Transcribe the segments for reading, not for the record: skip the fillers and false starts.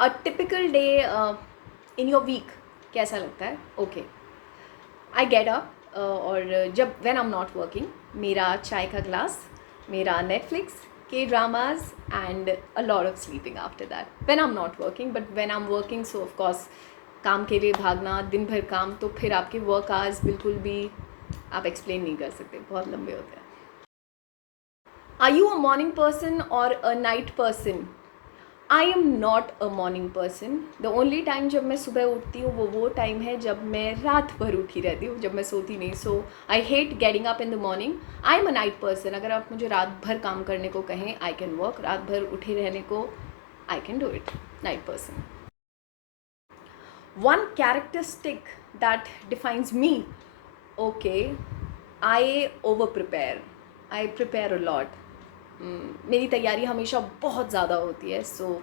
A typical day in your week कैसा लगता है? ओके, आई गेट अप और जब when I am not working, मेरा चाय का ग्लास, मेरा Netflix, K dramas and a lot of sleeping after that when I am not working. But when I am working, so of course काम के लिए भागना, दिन भर काम, तो फिर आपके वर्क आवर्स बिल्कुल भी आप एक्सप्लेन नहीं कर सकते, बहुत लंबे होते हैं. Are you a morning person और a night person? I am not a morning person. The only time जब मैं सुबह उठती हूँ वो टाइम है जब मैं रात भर उठी रहती हूँ, जब मैं सोती नहीं. So I hate getting up in the morning. I am a night person. अगर आप मुझे रात भर काम करने को कहें, आई कैन वर्क. रात भर उठे रहने को, I can do it. Night person. One characteristic that defines me. Okay, I over prepare. I prepare a lot. मेरी तैयारी हमेशा बहुत ज़्यादा होती है. सो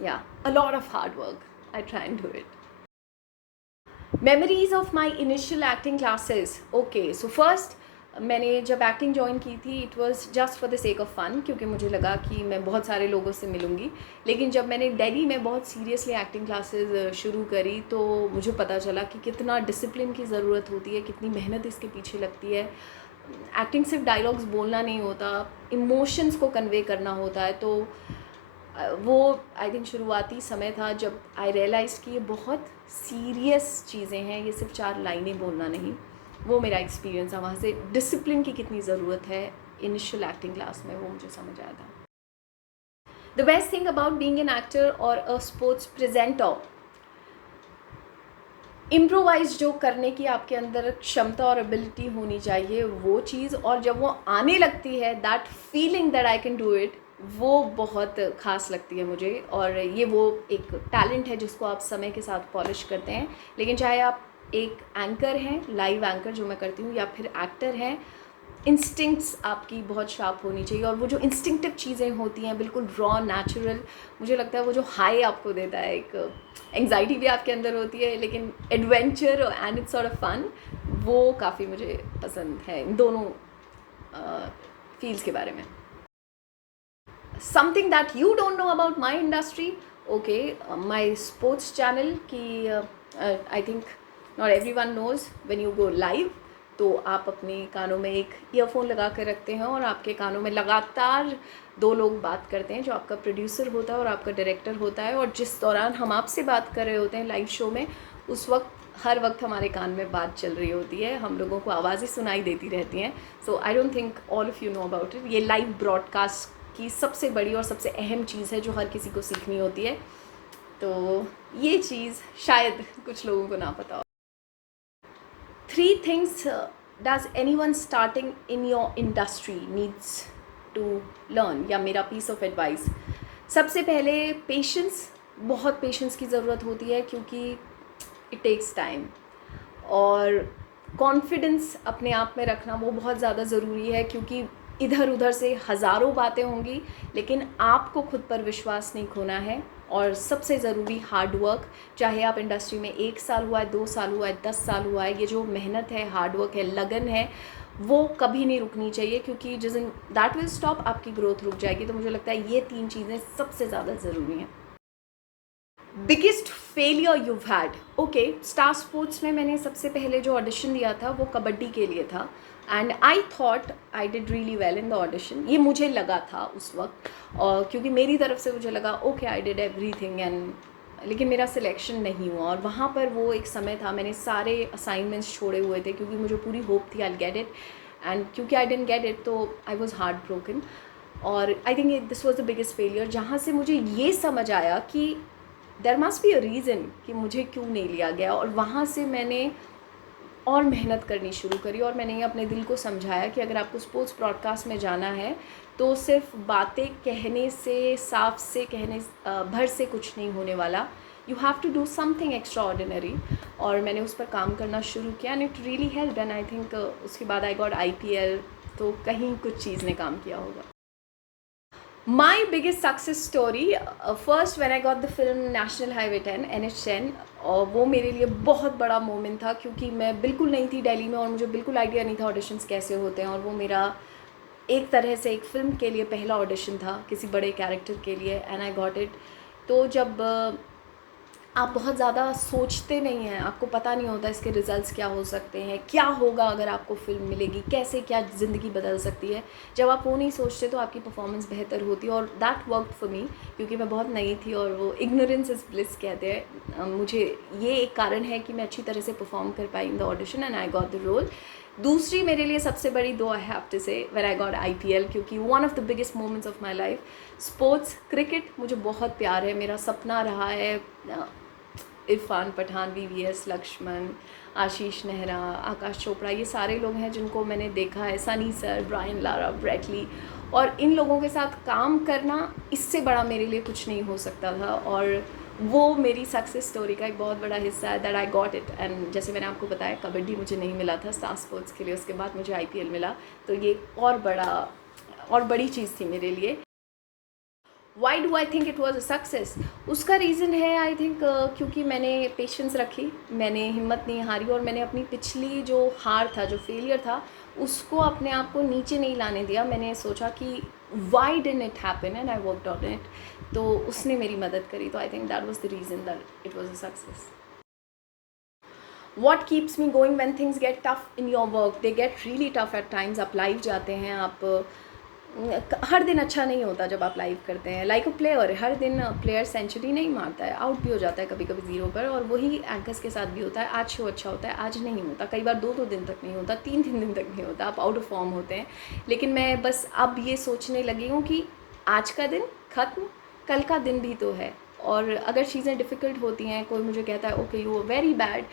yeah, a lot of hard work. I try and do it. Memories of my initial acting classes. Okay, so first मैंने जब acting join की थी, it was just for the sake of fun, क्योंकि मुझे लगा कि मैं बहुत सारे लोगों से मिलूँगी. लेकिन जब मैंने दिल्ली में बहुत सीरियसली एक्टिंग क्लासेस शुरू करी, तो मुझे पता चला कि कितना डिसिप्लिन की ज़रूरत होती है, कितनी मेहनत इसके पीछे लगती है. एक्टिंग सिर्फ डायलॉग्स बोलना नहीं होता, इमोशंस को कन्वे करना होता है. तो वो आई थिंक शुरुआती समय था जब आई रियलाइज़ कि ये बहुत सीरियस चीज़ें हैं, ये सिर्फ 4 लाइनें बोलना नहीं. वो मेरा एक्सपीरियंस था. वहाँ से डिसिप्लिन की कितनी ज़रूरत है इनिशियल एक्टिंग क्लास में, वो मुझे समझ आया था. The best thing about being an actor और अ स्पोर्ट्स प्रेजेंटर. इम्प्रोवाइज जो करने की आपके अंदर क्षमता और एबिलिटी होनी चाहिए, वो चीज़, और जब वो आने लगती है, that feeling that I can do it, वो बहुत ख़ास लगती है मुझे. और ये वो एक टैलेंट है जिसको आप समय के साथ पॉलिश करते हैं. लेकिन चाहे आप एक एंकर हैं, लाइव एंकर जो मैं करती हूँ, या फिर एक्टर हैं, इंस्टिंक्ट्स आपकी बहुत शार्प होनी चाहिए. और वो जो इंस्टिंक्टिव चीज़ें होती हैं, बिल्कुल रॉ, नेचुरल, मुझे लगता है वो जो हाई आपको देता है, एक एंग्जाइटी भी आपके अंदर होती है, लेकिन adventure and it's sort of fun, वो काफ़ी मुझे पसंद है इन दोनों फील्ड्स के बारे में. Something that you don't know about my industry. Okay, my sports channel की I think not everyone knows. When you go live, तो आप अपने कानों में एक ईयरफोन लगा कर रखते हैं, और आपके कानों में लगातार 2 लोग बात करते हैं, जो आपका प्रोड्यूसर होता है और आपका डायरेक्टर होता है. और जिस दौरान हम आपसे बात कर रहे होते हैं लाइव शो में, उस वक्त हर वक्त हमारे कान में बात चल रही होती है, हम लोगों को आवाज़ें सुनाई देती रहती हैं. So I don't think all of you know about it. ये लाइव ब्रॉडकास्ट की सबसे बड़ी और सबसे अहम चीज़ है जो हर किसी को सीखनी होती है. तो ये चीज़ शायद कुछ लोगों को ना पता हो. 3 things does anyone starting in your industry needs to learn, या मेरा पीस ऑफ एडवाइस. सबसे पहले पेशेंस. बहुत पेशेंस की ज़रूरत होती है, क्योंकि इट टेक्स टाइम. और कॉन्फिडेंस अपने आप में रखना वो बहुत ज़्यादा ज़रूरी है, क्योंकि इधर उधर से हज़ारों बातें होंगी, लेकिन आपको खुद पर विश्वास नहीं खोना है. और सबसे ज़रूरी हार्ड वर्क. चाहे आप इंडस्ट्री में 1 साल हुआ है, 2 साल हुआ है, 10 साल हुआ है, ये जो मेहनत है, हार्ड वर्क है, लगन है, वो कभी नहीं रुकनी चाहिए, क्योंकि जिस दिन दैट विल स्टॉप, आपकी ग्रोथ रुक जाएगी. तो मुझे लगता है ये 3 चीज़ें सबसे ज़्यादा ज़रूरी हैं. Biggest failure you had. Okay, star sports में मैंने सबसे पहले जो ऑडिशन दिया था वो कबड्डी के लिए था. And I thought I did really well in the audition. ये मुझे लगा था उस वक्त, और क्योंकि मेरी तरफ से मुझे लगा okay I did everything, and लेकिन मेरा सिलेक्शन नहीं हुआ. और वहाँ पर वो एक समय था, मैंने सारे असाइनमेंट्स छोड़े हुए थे, क्योंकि मुझे पूरी होप थी आई गेट इट. एंड क्योंकि आई डिडंट गेट इट, तो आई वॉज हार्ट ब्रोकन. और I think this was the biggest failure, जहाँ से मुझे ये समझ आया कि there must be a reason कि मुझे क्यों नहीं लिया गया. और वहाँ से मैंने और मेहनत करनी शुरू करी, और मैंने ये अपने दिल को समझाया कि अगर आपको स्पोर्ट्स ब्रॉडकास्ट में जाना है, तो सिर्फ बातें कहने से, साफ से कहने भर से कुछ नहीं होने वाला. You have to do something extraordinary. और मैंने उस पर काम करना शुरू किया, and it really help. And I think उसके बाद आई गॉट IPL, तो कहीं कुछ चीज़ ने काम किया होगा. My biggest success story, first when I got the film National Highway 10 NH10, और वो मेरे लिए बहुत बड़ा मोमेंट था, क्योंकि मैं बिल्कुल नहीं थी दिल्ली में, और मुझे बिल्कुल आइडिया नहीं था ऑडिशंस कैसे होते हैं. और वो मेरा एक तरह से एक फ़िल्म के लिए पहला ऑडिशन था, किसी बड़े कैरेक्टर के लिए, एंड आई गॉट इट. तो जब आप बहुत ज़्यादा सोचते नहीं हैं, आपको पता नहीं होता इसके रिजल्ट्स क्या हो सकते हैं, क्या होगा अगर आपको फ़िल्म मिलेगी, कैसे क्या ज़िंदगी बदल सकती है, जब आप वो नहीं सोचते तो आपकी परफॉर्मेंस बेहतर होती है। और दैट वर्कड फॉर मी, क्योंकि मैं बहुत नई थी और वो इग्नोरेंस इज़ ब्लिस कहते हैं। मुझे ये एक कारण है कि मैं अच्छी तरह से परफॉर्म कर पाई in the audition and I got the role. दूसरी मेरे लिए सबसे बड़ी दो, I have to say, when I got IPL, क्योंकि one of the biggest moments of my life. Sports, cricket मुझे बहुत प्यार है, मेरा सपना रहा है। इरफान पठान, VVS लक्ष्मण, आशीष नेहरा, आकाश चोपड़ा, ये सारे लोग हैं जिनको मैंने देखा है, Sunny sir, Brian Lara, Brett Lee, और इन लोगों के साथ काम करना, इससे बड़ा मेरे लिए कुछ नहीं हो सकता था। और वो मेरी सक्सेस स्टोरी का एक बहुत बड़ा हिस्सा है, that I got it. And जैसे मैंने आपको बताया, कबड्डी मुझे नहीं मिला था स्टार स्पोर्ट्स के लिए, उसके बाद मुझे IPL मिला, तो ये और बड़ी चीज़ थी मेरे लिए। Why do I think it was a success? उसका रीज़न है, आई थिंक, क्योंकि मैंने पेशेंस रखी, मैंने हिम्मत नहीं हारी, और मैंने अपनी पिछली जो हार था, जो फेलियर था, उसको अपने आप को नीचे नहीं लाने दिया। मैंने सोचा कि Y didn't it happen, and I worked on it. तो उसने मेरी मदद करी, तो I think that was the reason that it was a success. What keeps me going when things get tough in your work? They get really tough at times. आप live जाते हैं, आप हर दिन अच्छा नहीं होता जब आप लाइव करते हैं। लाइक अ प्लेयर, हर दिन प्लेयर सेंचुरी नहीं मारता है, आउट भी हो जाता है कभी कभी 0 पर, और वही एंकर्स के साथ भी होता है। आज शो अच्छा होता है, आज नहीं होता, कई बार 2-2 दिन तक नहीं होता, 3-3 दिन तक नहीं होता, आप आउट ऑफ फॉर्म होते हैं। लेकिन मैं बस अब ये सोचने लगी हूँ कि आज का दिन ख़त्म, कल का दिन भी तो है। और अगर चीज़ें डिफ़िकल्ट होती हैं, कोई मुझे कहता है okay you are very bad,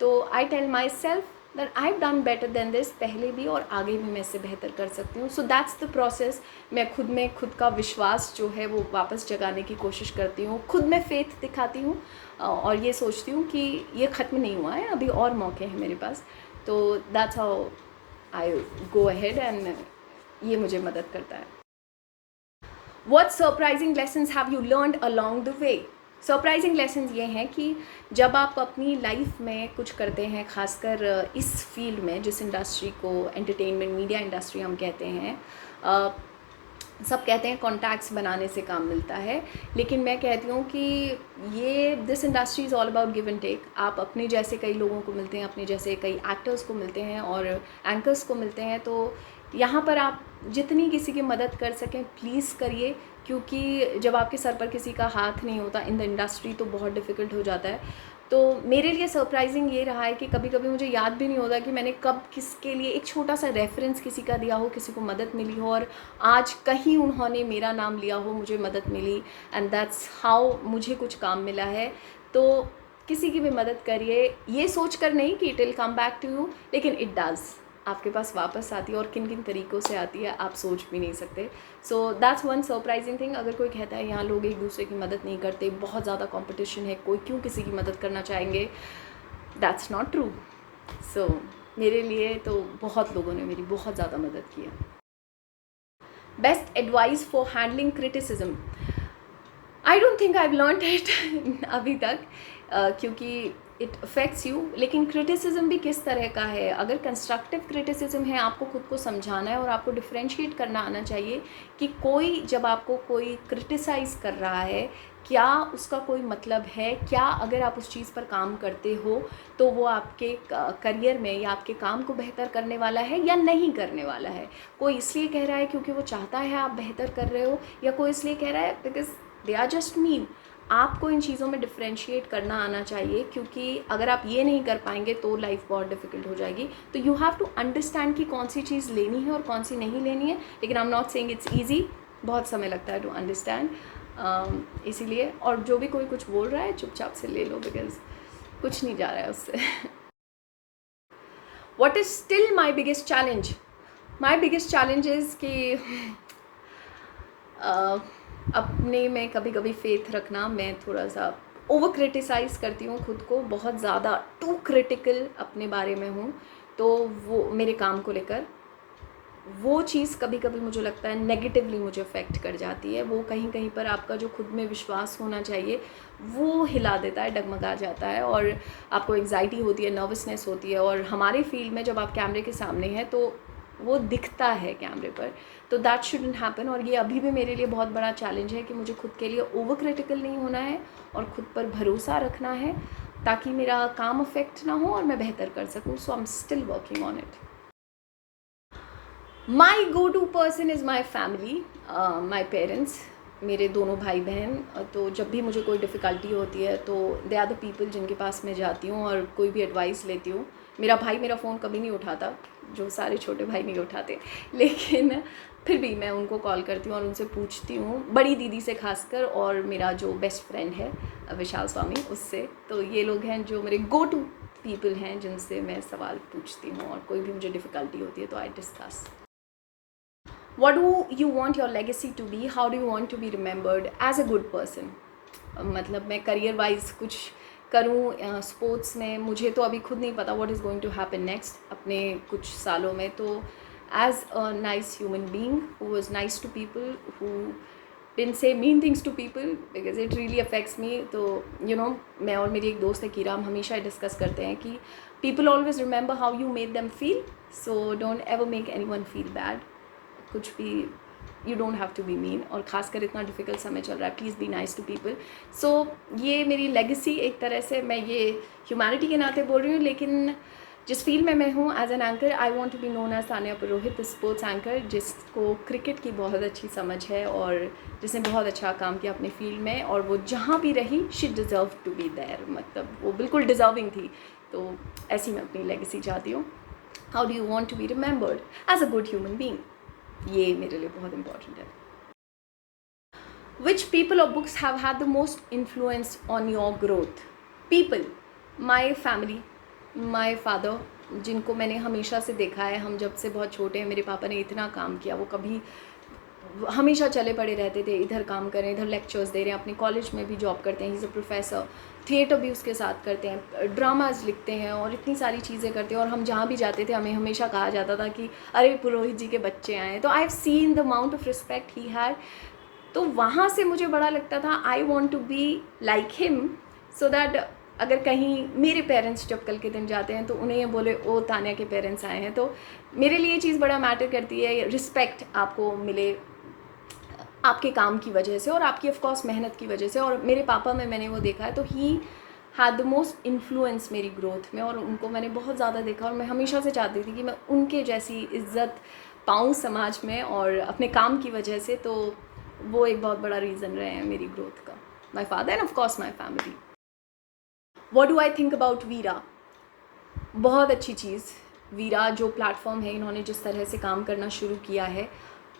तो I tell myself that I have done better than this, पहले भी और आगे भी मैं इससे बेहतर कर सकती हूँ। So that's the process. मैं खुद का विश्वास जो है वो वापस जगाने की कोशिश करती हूँ, खुद में फेथ दिखाती हूँ, और ये सोचती हूँ कि ये ख़त्म नहीं हुआ है, अभी और मौके हैं मेरे पास। तो that's how I go ahead, and ये मुझे मदद करता है। What surprising lessons have you learned along the way? Surprising lessons ये हैं कि जब आप अपनी लाइफ में कुछ करते हैं, खासकर इस फील्ड में, जिस इंडस्ट्री को एंटरटेनमेंट मीडिया इंडस्ट्री हम कहते हैं, सब कहते हैं कॉन्टैक्ट्स बनाने से काम मिलता है, लेकिन मैं कहती हूँ कि ये this industry is all about give and take. आप अपने जैसे कई लोगों को मिलते हैं, अपने जैसे कई एक्टर्स को मिलते हैं और एंकर्स को मिलते हैं, तो यहाँ पर आप जितनी किसी की मदद कर सकें प्लीज़ करिए, क्योंकि जब आपके सर पर किसी का हाथ नहीं होता इन द इंडस्ट्री तो बहुत डिफ़िकल्ट हो जाता है। तो मेरे लिए सरप्राइजिंग ये रहा है कि कभी कभी मुझे याद भी नहीं होता कि मैंने कब किसके लिए एक छोटा सा रेफरेंस किसी का दिया हो, किसी को मदद मिली हो, और आज कहीं उन्होंने मेरा नाम लिया हो, मुझे मदद मिली, एंड दैट्स हाउ मुझे कुछ काम मिला है। तो किसी की भी मदद करिए, ये सोच कर नहीं कि it will come back to you, लेकिन इट डज़, आपके पास वापस आती है, और किन किन तरीक़ों से आती है आप सोच भी नहीं सकते। So that's one surprising thing. अगर कोई कहता है यहाँ लोग एक दूसरे की मदद नहीं करते, बहुत ज़्यादा कंपटीशन है, कोई क्यों किसी की मदद करना चाहेंगे, दैट्स नॉट ट्रू। सो मेरे लिए तो बहुत लोगों ने मेरी बहुत ज़्यादा मदद की है। Best advice for handling criticism? I don't think I have learned it अभी तक, क्योंकि इट अफेक्ट्स यू। लेकिन क्रिटिसिज्म भी किस तरह का है? अगर कंस्ट्रक्टिव क्रिटिसिज्म है, आपको खुद को समझाना है और आपको डिफ्रेंशिएट करना आना चाहिए कि कोई जब आपको कोई क्रिटिसाइज़ कर रहा है, क्या उसका कोई मतलब है, क्या अगर आप उस चीज़ पर काम करते हो तो वो आपके करियर में या आपके काम को बेहतर करने वाला है या नहीं करने वाला है। कोई इसलिए कह रहा है क्योंकि वो चाहता है आप बेहतर कर रहे हो, या कोई इसलिए कह रहा है because they are just mean. आपको इन चीज़ों में डिफ्रेंशिएट करना आना चाहिए, क्योंकि अगर आप ये नहीं कर पाएंगे तो लाइफ बहुत डिफ़िकल्ट हो जाएगी। तो यू हैव टू अंडरस्टैंड कि कौन सी चीज़ लेनी है और कौन सी नहीं लेनी है। लेकिन आई am not saying it's easy, बहुत समय लगता है टू अंडरस्टैंड। इसीलिए, और जो भी कोई कुछ बोल रहा है चुपचाप से ले लो, बिकॉज कुछ नहीं जा रहा है उससे। What is still my biggest challenge? My biggest challenge is कि अपने में कभी कभी फेथ रखना। मैं थोड़ा सा ओवर क्रिटिसाइज़ करती हूँ खुद को, बहुत ज़्यादा टू क्रिटिकल अपने बारे में हूँ, तो वो मेरे काम को लेकर वो चीज़ कभी कभी मुझे लगता है नेगेटिवली मुझे अफेक्ट कर जाती है। वो कहीं कहीं पर आपका जो खुद में विश्वास होना चाहिए वो हिला देता है, डगमगा जाता है, और आपको एंग्जाइटी होती है, नर्वसनेस होती है। और हमारे फील्ड में जब आप कैमरे के सामने हैं तो वो दिखता है कैमरे पर, तो दैट शुडंट हैपन। और ये अभी भी मेरे लिए बहुत बड़ा चैलेंज है कि मुझे खुद के लिए ओवर क्रिटिकल नहीं होना है और खुद पर भरोसा रखना है ताकि मेरा काम अफेक्ट ना हो और मैं बेहतर कर सकूँ। So I am still working on it. My go to person is my family, my parents, मेरे दोनों भाई बहन। तो जब भी मुझे कोई डिफ़िकल्टी होती है तो दे आर द पीपल जिनके पास मैं जाती हूँ और कोई भी एडवाइस लेती हूँ। मेरा भाई मेरा फ़ोन कभी नहीं उठाता, जो सारे छोटे भाई नहीं उठाते, लेकिन फिर भी मैं उनको कॉल करती हूँ और उनसे पूछती हूँ, बड़ी दीदी से खासकर, और मेरा जो बेस्ट फ्रेंड है विशाल स्वामी, उससे। तो ये लोग हैं जो मेरे गो टू पीपल हैं जिनसे मैं सवाल पूछती हूँ और कोई भी मुझे डिफ़िकल्टी होती है तो I discuss. What do you want your legacy to be? How do you want to be remembered as a good person? मतलब मैं करियर वाइज कुछ करूँ स्पोर्ट्स में, मुझे तो अभी खुद नहीं पता what is going to happen next अपने कुछ सालों में। तो as a nice human being who was nice to people, who didn't say mean things to people because it really affects me। तो मैं और मेरी एक दोस्त है कीरा, हम हमेशा डिस्कस करते हैं कि people always remember how you made them feel, so don't ever make anyone feel bad। कुछ भी you don't have to be mean, और ख़ासकर इतना डिफ़िकल्ट समय चल रहा है, please be nice to people. So ये मेरी लेगेसी एक तरह से, मैं ये ह्यूमैनिटी के नाते बोल रही हूँ, लेकिन जिस फील्ड में मैं हूँ as an anchor, I want to be known as Tanya Purohit, sports anchor, जिसको क्रिकेट की बहुत अच्छी समझ है और जिसने बहुत अच्छा काम किया अपने फील्ड में, और वो जहाँ भी रही she deserve to be there, मतलब वो बिल्कुल डिज़र्विंग थी। तो ऐसी मैं अपनी लेगेसी चाहती हूँ। How do you want to be remembered as a good human being, ये मेरे लिए बहुत इंपॉर्टेंट है। Which people or books have had the most influence on your growth? People, my family, my father, जिनको मैंने हमेशा से देखा है, हम जब से बहुत छोटे हैं, मेरे पापा ने इतना काम किया, वो कभी हमेशा चले पड़े रहते थे, इधर काम करें, इधर लेक्चर्स दे रहे हैं, अपने कॉलेज में भी जॉब करते हैं, he is a professor, theatre भी उसके साथ करते हैं, ड्रामाज लिखते हैं और इतनी सारी चीज़ें करते हैं। और हम जहाँ भी जाते थे हमें हमेशा कहा जाता था कि अरे पुरोहित जी के बच्चे आए हैं। तो I have seen the amount of respect he had. तो वहाँ से मुझे बड़ा लगता था I want to be like him, so that अगर कहीं मेरे पेरेंट्स जब कल के दिन जाते हैं तो उन्हें ये बोले ओ तान्या के पेरेंट्स आए हैं। तो मेरे लिए ये चीज़ बड़ा मैटर करती है, रिस्पेक्ट आपको मिले आपके काम की वजह से और आपकी ऑफ कोर्स मेहनत की वजह से। और मेरे पापा में मैंने वो देखा है, तो he had the most influence मेरी ग्रोथ में, और उनको मैंने बहुत ज़्यादा देखा और मैं हमेशा से चाहती थी कि मैं उनके जैसी इज्जत पाऊँ समाज में और अपने काम की वजह से। तो वो एक बहुत बड़ा रीज़न रहे हैं मेरी ग्रोथ का, my father and of course my family. What do I think about Veera? बहुत अच्छी चीज़। वीरा जो प्लेटफॉर्म है, इन्होंने जिस तरह से काम करना शुरू किया है,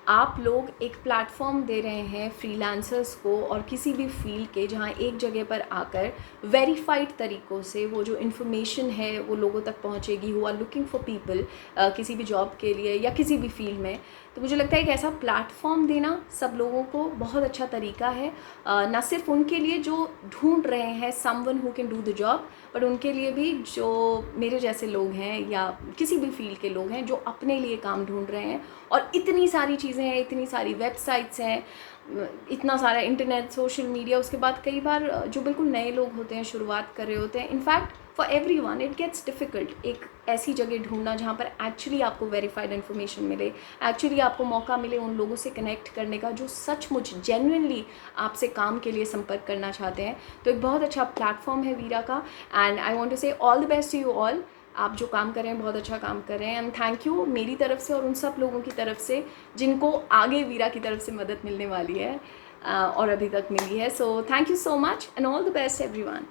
आप लोग एक प्लेटफॉर्म दे रहे हैं फ्रीलांसर्स को और किसी भी फील्ड के, जहाँ एक जगह पर आकर वेरीफाइड तरीक़ों से वो जो इन्फॉर्मेशन है वो लोगों तक पहुँचेगी who are looking for people, किसी भी जॉब के लिए या किसी भी फील्ड में। तो मुझे लगता है एक ऐसा प्लेटफॉर्म देना सब लोगों को बहुत अच्छा तरीका है, ना सिर्फ उनके लिए जो ढूंढ रहे हैं someone who can do the job, but उनके लिए भी जो मेरे जैसे लोग हैं या किसी भी फील्ड के लोग हैं जो अपने लिए काम ढूंढ रहे हैं। और इतनी सारी चीज़ें हैं, इतनी सारी वेबसाइट्स हैं, इतना सारा इंटरनेट, सोशल मीडिया, उसके बाद कई बार जो बिल्कुल नए लोग होते हैं, शुरुआत कर रहे होते हैं, in fact for every one it gets difficult एक ऐसी जगह ढूंढना जहाँ पर एक्चुअली आपको वेरीफाइड इन्फॉर्मेशन मिले, एक्चुअली आपको मौका मिले उन लोगों से कनेक्ट करने का जो सचमुच जेन्युइनली आपसे काम के लिए संपर्क करना चाहते हैं। तो एक बहुत अच्छा प्लेटफॉर्म है वीरा का, and I want to say all the best to you all. आप जो काम कर रहे हैं बहुत अच्छा काम कर रहे हैं, एंड थैंक यू मेरी तरफ से और उन सब लोगों की तरफ से जिनको आगे वीरा की तरफ से मदद मिलने वाली है और अभी तक मिली है। So thank you so much and all the best everyone.